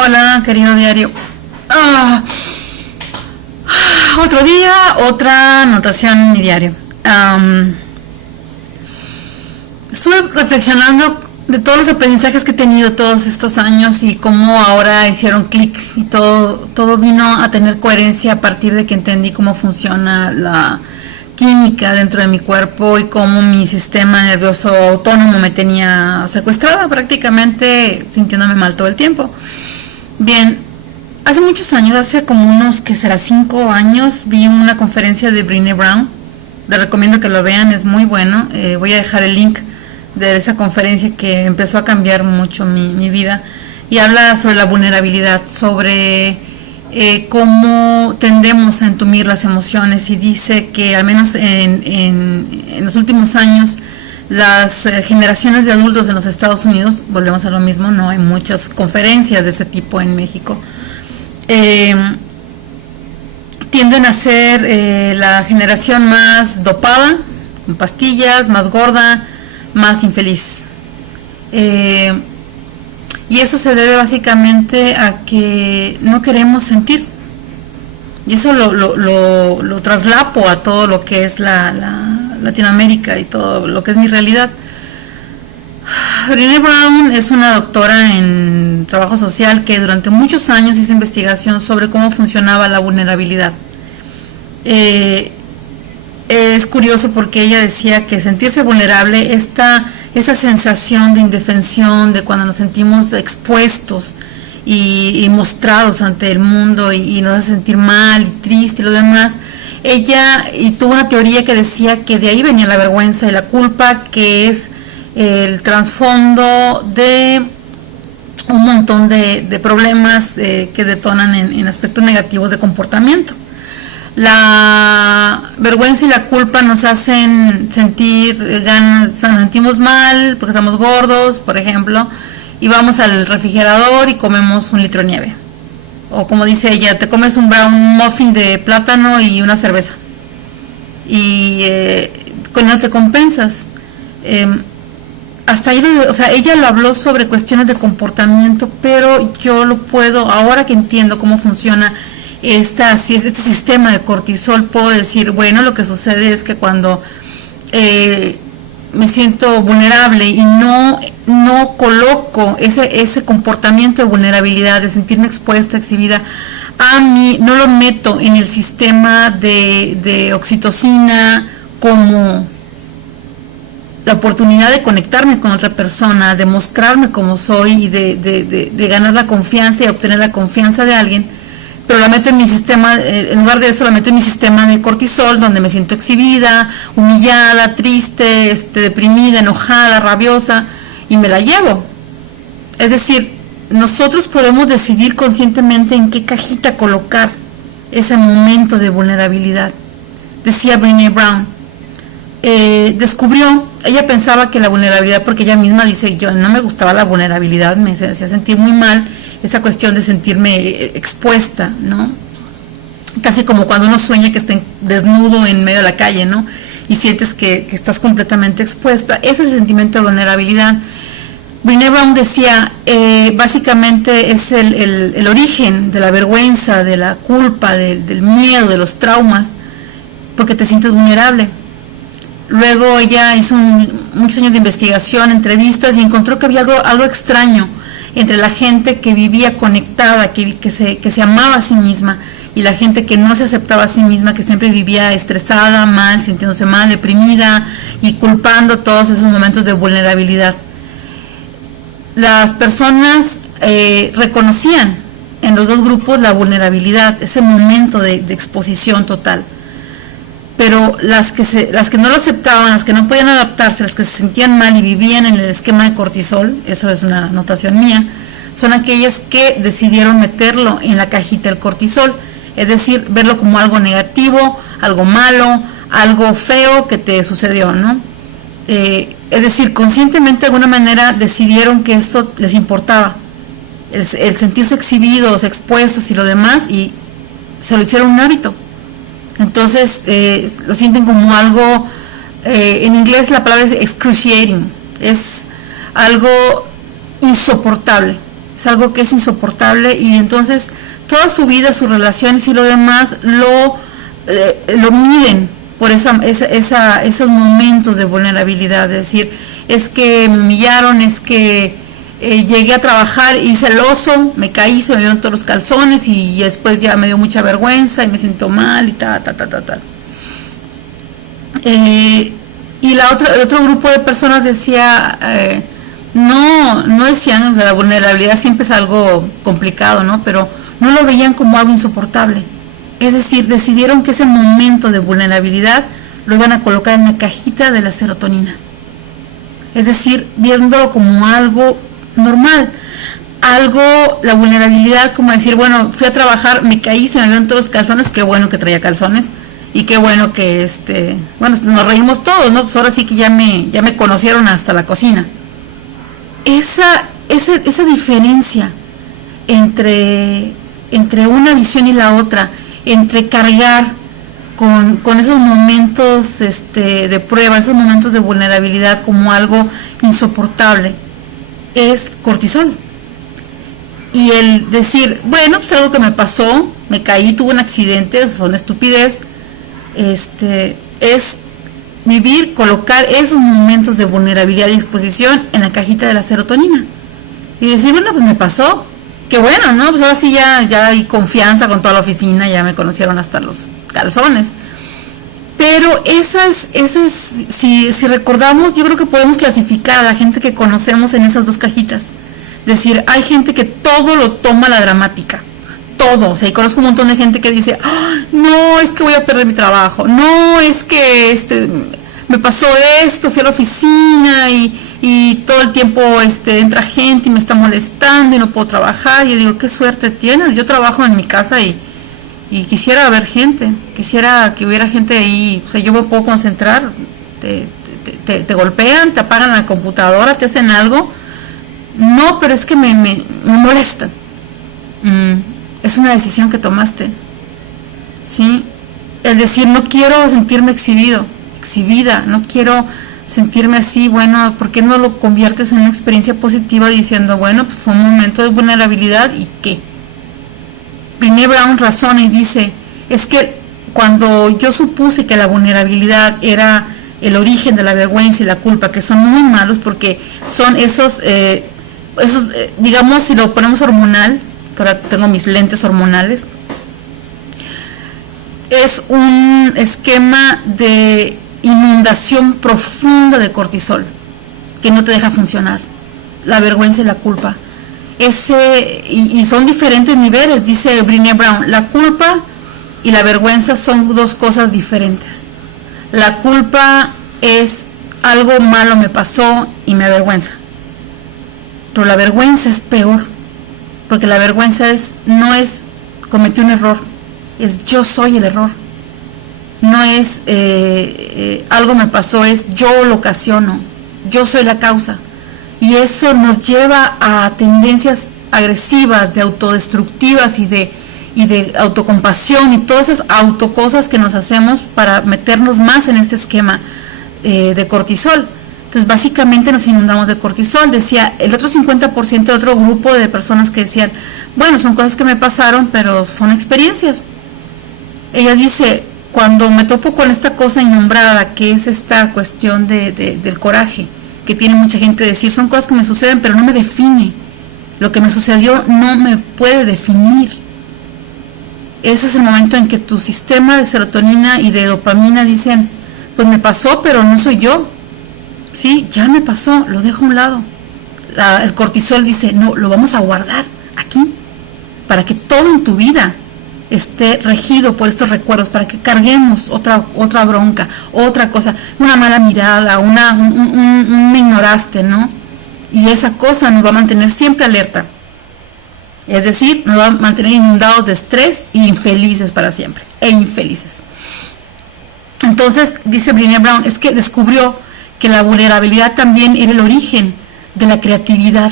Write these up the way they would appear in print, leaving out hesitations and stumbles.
Hola, querido diario. Ah, Otro día, otra anotación en mi diario. Estuve reflexionando de todos los aprendizajes que he tenido todos estos años y cómo ahora hicieron clic y todo vino a tener coherencia a partir de que entendí cómo funciona la química dentro de mi cuerpo y cómo mi sistema nervioso autónomo me tenía secuestrada, prácticamente sintiéndome mal todo el tiempo. Bien, hace muchos años, hace como unos, que será 5 años, vi una conferencia de Brené Brown. Les recomiendo que lo vean, es muy bueno. Voy a dejar el link de esa conferencia que empezó a cambiar mucho mi vida. Y habla sobre la vulnerabilidad, sobre cómo tendemos a entumir las emociones. Y dice que al menos en los últimos años, las generaciones de adultos en los Estados Unidos, volvemos a lo mismo, no hay muchas conferencias de ese tipo en México, tienden a ser la generación más dopada, con pastillas, más gorda, más infeliz. Y eso se debe básicamente a que no queremos sentir. Y eso lo traslapo a todo lo que es la Latinoamérica y todo lo que es mi realidad. Brené Brown es una doctora en trabajo social que durante muchos años hizo investigación sobre cómo funcionaba la vulnerabilidad. Es curioso porque ella decía que sentirse vulnerable, esa sensación de indefensión, de cuando nos sentimos expuestos y mostrados ante el mundo y nos hace sentir mal y triste y lo demás, ella tuvo una teoría que decía que de ahí venía la vergüenza y la culpa, que es el trasfondo de un montón de problemas que detonan en aspectos negativos de comportamiento. La vergüenza y la culpa nos hacen sentir ganas, nos sentimos mal porque estamos gordos, por ejemplo, y vamos al refrigerador y comemos 1 litro de nieve. O como dice ella, te comes un muffin de plátano y una cerveza. Y con eso te compensas. Hasta ahí, o sea, ella lo habló sobre cuestiones de comportamiento, pero yo lo puedo, ahora que entiendo cómo funciona este sistema de cortisol, puedo decir, bueno, lo que sucede es que cuando me siento vulnerable y no coloco ese comportamiento de vulnerabilidad, de sentirme expuesta, exhibida, a mí no lo meto en el sistema de oxitocina como la oportunidad de conectarme con otra persona, de mostrarme como soy y de ganar la confianza y obtener la confianza de alguien, pero la meto en mi sistema, en lugar de eso la meto en mi sistema de cortisol, donde me siento exhibida, humillada, triste, deprimida, enojada, rabiosa, y me la llevo. Es decir, nosotros podemos decidir conscientemente en qué cajita colocar ese momento de vulnerabilidad. Decía Brené Brown, ella pensaba que la vulnerabilidad, porque ella misma dice, yo no me gustaba la vulnerabilidad, me hacía sentir muy mal esa cuestión de sentirme expuesta, ¿no? Casi como cuando uno sueña que está desnudo en medio de la calle, ¿no? Y sientes que estás completamente expuesta, ese sentimiento de vulnerabilidad. Brené Brown decía, básicamente es el origen de la vergüenza, de la culpa, del miedo, de los traumas, porque te sientes vulnerable. Luego ella hizo muchos años de investigación, entrevistas, y encontró que había algo extraño entre la gente que vivía conectada, que se amaba a sí misma, y la gente que no se aceptaba a sí misma, que siempre vivía estresada, mal, sintiéndose mal, deprimida y culpando todos esos momentos de vulnerabilidad. Las personas reconocían en los dos grupos la vulnerabilidad, ese momento de exposición total. Pero las que no lo aceptaban, las que no podían adaptarse, las que se sentían mal y vivían en el esquema de cortisol, eso es una anotación mía, son aquellas que decidieron meterlo en la cajita del cortisol, es decir, verlo como algo negativo, algo malo, algo feo que te sucedió, ¿no? Es decir, conscientemente de alguna manera decidieron que eso les importaba, el sentirse exhibidos, expuestos y lo demás, y se lo hicieron un hábito. Entonces lo sienten como algo, en inglés la palabra es excruciating, es algo insoportable. es algo que es insoportable, y entonces toda su vida, sus relaciones y lo demás lo miden por esos momentos de vulnerabilidad, es decir, es que me humillaron, es que llegué a trabajar, hice el oso, me caí, se me vieron todos los calzones y después ya me dio mucha vergüenza y me siento mal y tal. Y el otro grupo de personas decía, no decían, la vulnerabilidad siempre es algo complicado, ¿no? Pero no lo veían como algo insoportable. Es decir, decidieron que ese momento de vulnerabilidad lo iban a colocar en la cajita de la serotonina. Es decir, viéndolo como algo normal. La vulnerabilidad, como decir, bueno, fui a trabajar, me caí, se me vieron todos los calzones, qué bueno que traía calzones, y qué bueno que bueno, nos reímos todos, ¿no? Pues ahora sí que ya me conocieron hasta la cocina. Esa diferencia entre una visión y la otra, entre cargar con esos momentos de prueba, esos momentos de vulnerabilidad como algo insoportable, es cortisol. Y el decir, bueno, pues algo que me pasó, me caí, tuve un accidente, fue una estupidez, es colocar esos momentos de vulnerabilidad y exposición en la cajita de la serotonina. Y decir, bueno, pues me pasó, qué bueno, ¿no? Pues ahora sí ya hay confianza con toda la oficina, ya me conocieron hasta los calzones. Pero si recordamos, yo creo que podemos clasificar a la gente que conocemos en esas dos cajitas. Es decir, hay gente que todo lo toma a la dramática. Todo. O sea, y conozco un montón de gente que dice, no, es que voy a perder mi trabajo. No, es que me pasó esto, fui a la oficina y todo el tiempo entra gente y me está molestando y no puedo trabajar. Y yo digo, qué suerte tienes. Yo trabajo en mi casa y quisiera ver gente, quisiera que hubiera gente ahí. O sea, yo me puedo concentrar, te golpean, te apagan la computadora, te hacen algo. No, pero es que me molestan. Es una decisión que tomaste, ¿sí? El decir, no quiero sentirme exhibida, no quiero sentirme así. Bueno, ¿por qué no lo conviertes en una experiencia positiva diciendo, bueno, pues fue un momento de vulnerabilidad y qué? Brené Brown razona y dice, es que cuando yo supuse que la vulnerabilidad era el origen de la vergüenza y la culpa, que son muy malos porque son esos digamos, si lo ponemos hormonal, que ahora tengo mis lentes hormonales, es un esquema de inundación profunda de cortisol que no te deja funcionar, la vergüenza y la culpa. Y son diferentes niveles, dice Brené Brown. La culpa y la vergüenza son dos cosas diferentes. La culpa es algo malo me pasó y me avergüenza, pero la vergüenza es peor, porque la vergüenza no es cometí un error, es yo soy el error. No es algo me pasó, es yo lo ocasiono, yo soy la causa. Y eso nos lleva a tendencias agresivas, de autodestructivas y de autocompasión y todas esas autocosas que nos hacemos para meternos más en este esquema de cortisol. Entonces básicamente nos inundamos de cortisol. Decía el otro 50% de otro grupo de personas que decían, bueno, son cosas que me pasaron, pero son experiencias. Ella dice, cuando me topo con esta cosa innombrada, que es esta cuestión del coraje, que tiene mucha gente decir, son cosas que me suceden, pero no me define. Lo que me sucedió no me puede definir. Ese es el momento en que tu sistema de serotonina y de dopamina dicen, pues me pasó, pero no soy yo. Sí, ya me pasó, lo dejo a un lado. El cortisol dice, no, lo vamos a guardar aquí, para que todo en tu vida esté regido por estos recuerdos, para que carguemos otra bronca, otra cosa, una mala mirada, me ignoraste, ¿no? Y esa cosa nos va a mantener siempre alerta. Es decir, nos va a mantener inundados de estrés y infelices para siempre, infelices. Entonces, dice Brené Brown, es que descubrió que la vulnerabilidad también era el origen de la creatividad,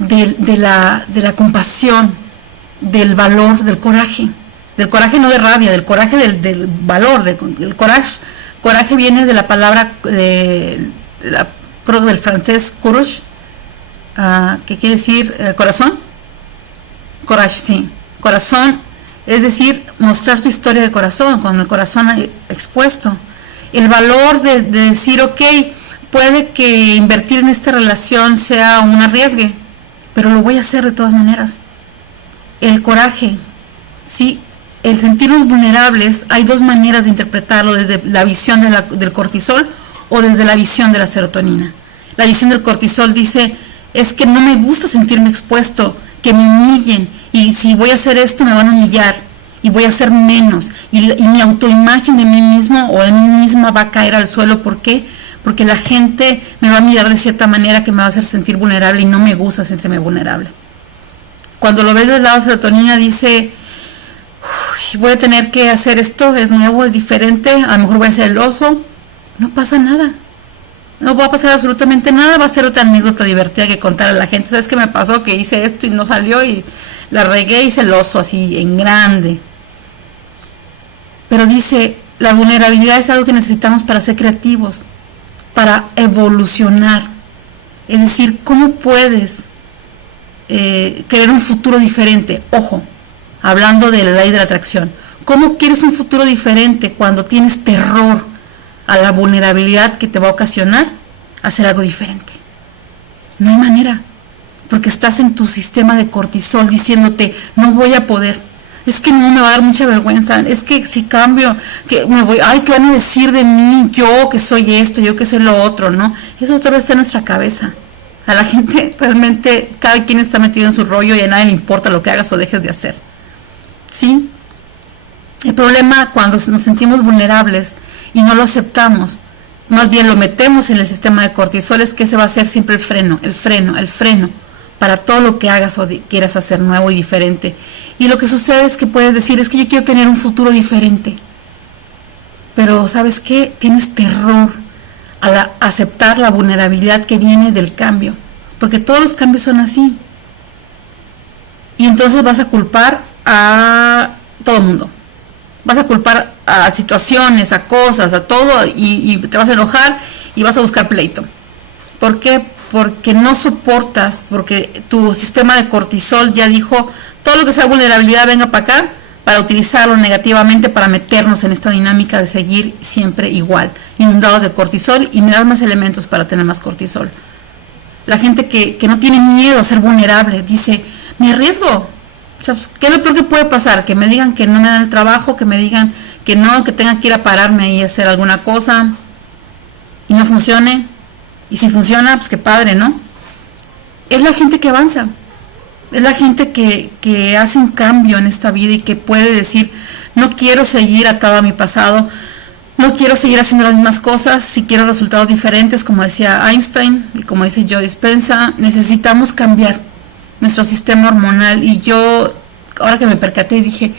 de la compasión, del valor, del coraje no de rabia, del coraje, del valor, del coraje viene de la palabra, creo del francés courage, ¿qué quiere decir? Corazón. Courage, sí. Corazón, es decir, mostrar tu historia de corazón, con el corazón expuesto. El valor de decir, ok, puede que invertir en esta relación sea un arriesgue, pero lo voy a hacer de todas maneras. El coraje, sí, el sentirnos vulnerables, hay dos maneras de interpretarlo, desde la visión del cortisol o desde la visión de la serotonina. La visión del cortisol dice, es que no me gusta sentirme expuesto, que me humillen, y si voy a hacer esto me van a humillar, y voy a hacer menos, y mi autoimagen de mí mismo o de mí misma va a caer al suelo. ¿Por qué? Porque la gente me va a mirar de cierta manera que me va a hacer sentir vulnerable, y no me gusta sentirme vulnerable. Cuando lo ves del lado de serotonina, dice, voy a tener que hacer esto, es nuevo, es diferente, a lo mejor voy a ser el oso, no pasa nada. No va a pasar absolutamente nada, va a ser otra anécdota divertida que contar a la gente. ¿Sabes qué me pasó? Que hice esto y no salió y la regué y hice el oso así en grande. Pero dice, la vulnerabilidad es algo que necesitamos para ser creativos, para evolucionar. Es decir, ¿cómo puedes querer un futuro diferente? Ojo, hablando de la ley de la atracción. ¿Cómo quieres un futuro diferente cuando tienes terror a la vulnerabilidad que te va a ocasionar hacer algo diferente? No hay manera, porque estás en tu sistema de cortisol diciéndote, no voy a poder, es que no, me va a dar mucha vergüenza, es que si cambio, que me voy, ay, ¿qué van a decir de mí? Yo que soy esto, yo que soy lo otro, ¿no? Eso todo está en nuestra cabeza. A la gente realmente, cada quien está metido en su rollo y a nadie le importa lo que hagas o dejes de hacer. ¿Sí? El problema cuando nos sentimos vulnerables y no lo aceptamos, más bien lo metemos en el sistema de cortisol, es que ese va a ser siempre el freno para todo lo que hagas o quieras hacer nuevo y diferente. Y lo que sucede es que puedes decir, es que yo quiero tener un futuro diferente, pero ¿sabes qué? Tienes terror a aceptar la vulnerabilidad que viene del cambio, porque todos los cambios son así, y entonces vas a culpar a todo el mundo. Vas a culpar a situaciones, a cosas, a todo, y te vas a enojar y vas a buscar pleito. ¿Por qué? Porque no soportas, porque tu sistema de cortisol ya dijo, todo lo que sea vulnerabilidad venga para acá, para utilizarlo negativamente, para meternos en esta dinámica de seguir siempre igual, inundados de cortisol, y me dan más elementos para tener más cortisol. La gente que no tiene miedo a ser vulnerable, dice, me arriesgo. O sea, pues, ¿qué es lo peor que puede pasar? Que me digan que no me dan el trabajo, que me digan que no, que tenga que ir a pararme y hacer alguna cosa y no funcione. Y si funciona, pues qué padre, ¿no? Es la gente que avanza. Es la gente que hace un cambio en esta vida y que puede decir, no quiero seguir atado a mi pasado, no quiero seguir haciendo las mismas cosas, si quiero resultados diferentes, como decía Einstein y como dice Joe Dispenza, necesitamos cambiar nuestro sistema hormonal. Y yo, ahora que me percaté, dije,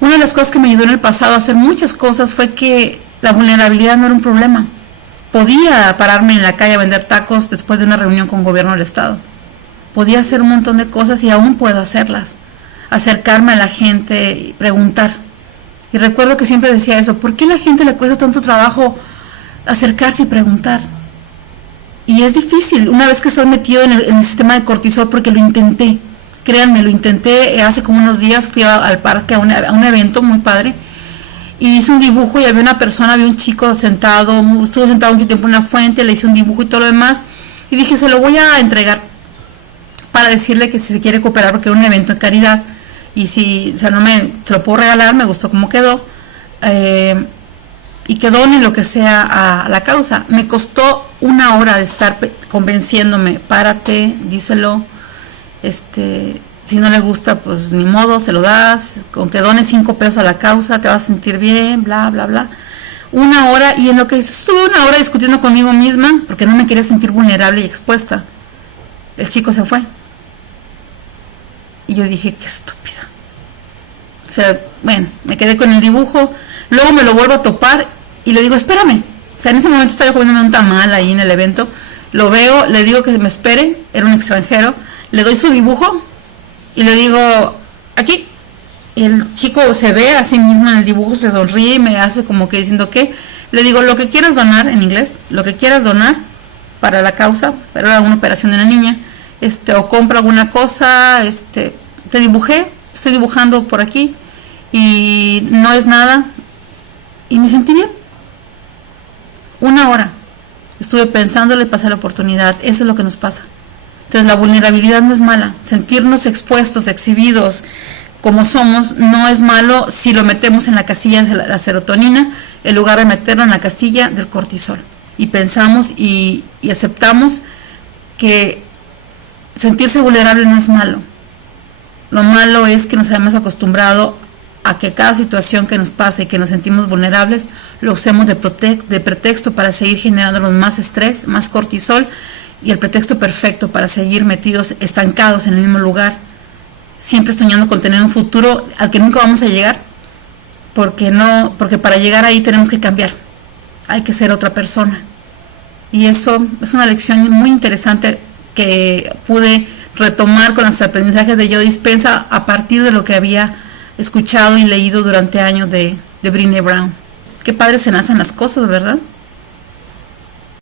una de las cosas que me ayudó en el pasado a hacer muchas cosas fue que la vulnerabilidad no era un problema. Podía pararme en la calle a vender tacos después de una reunión con el gobierno del estado. Podía hacer un montón de cosas y aún puedo hacerlas. Acercarme a la gente y preguntar. Y recuerdo que siempre decía eso, ¿por qué a la gente le cuesta tanto trabajo acercarse y preguntar? Y es difícil, una vez que estás metido en el sistema de cortisol, porque lo intenté, créanme, lo intenté hace como unos días, fui al parque a un evento muy padre, y hice un dibujo y había una persona, había un chico sentado, estuvo sentado mucho tiempo en una fuente, le hice un dibujo y todo lo demás, y dije, se lo voy a entregar, para decirle que si se quiere cooperar, porque era un evento de caridad, y si, o sea, se lo puedo regalar, me gustó cómo quedó, y que done lo que sea a la causa. Me costó una hora de estar convenciéndome, párate, díselo, si no le gusta, pues ni modo, se lo das, con que dones 5 pesos a la causa, te vas a sentir bien, bla, bla, bla. Una hora, y en lo que estuve una hora discutiendo conmigo misma, porque no me quería sentir vulnerable y expuesta, el chico se fue. Y yo dije, qué estúpida. O sea, bueno, me quedé con el dibujo, luego me lo vuelvo a topar y le digo, espérame. O sea, en ese momento estaba comiéndome un tamal ahí en el evento, lo veo, le digo que me espere, era un extranjero, le doy su dibujo y le digo, aquí. El chico se ve a sí mismo en el dibujo, se sonríe y me hace como que diciendo que, le digo, lo que quieras donar, en inglés, lo que quieras donar para la causa, pero era una operación de una niña, o compro alguna cosa, te dibujé, estoy dibujando por aquí y no es nada y me sentí bien. 1 hora estuve pensando, le pasé la oportunidad. Eso es lo que nos pasa. Entonces la vulnerabilidad no es mala, sentirnos expuestos, exhibidos como somos no es malo si lo metemos en la casilla de la serotonina en lugar de meterlo en la casilla del cortisol, y pensamos y aceptamos que sentirse vulnerable no es malo. Lo malo es que nos hayamos acostumbrado a que cada situación que nos pase y que nos sentimos vulnerables lo usemos de pretexto para seguir generándonos más estrés, más cortisol, y el pretexto perfecto para seguir metidos, estancados en el mismo lugar, siempre soñando con tener un futuro al que nunca vamos a llegar, porque para llegar ahí tenemos que cambiar, hay que ser otra persona. Y eso es una lección muy interesante que pude retomar con los aprendizajes de Joe Dispenza a partir de lo que había escuchado y leído durante años de Brené Brown. Qué padre se nacen las cosas, ¿verdad?